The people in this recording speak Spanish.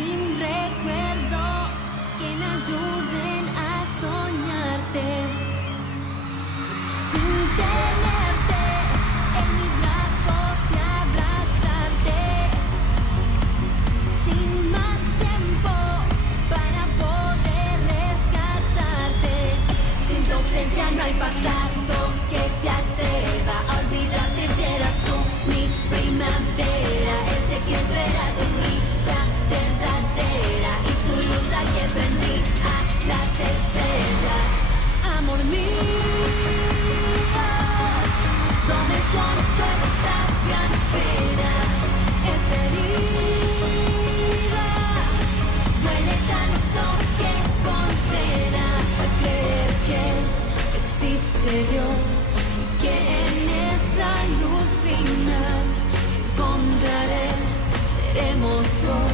sin recuerdos que me ayuden a soñarte, sin tenerte en mis brazos y abrazarte, sin más tiempo para poder rescatarte. Sin tu ausencia no hay pasado que se atreva a olvidarte si eras tú mi primavera. El secreto era tu risa verdadera y tu luz la que prendí a las estrellas. Amor mío, ¿dónde escondo esta gran pena? Esta herida duele tanto que condena a creer que existe Dios y que en esa luz final encontraré, seremos dos.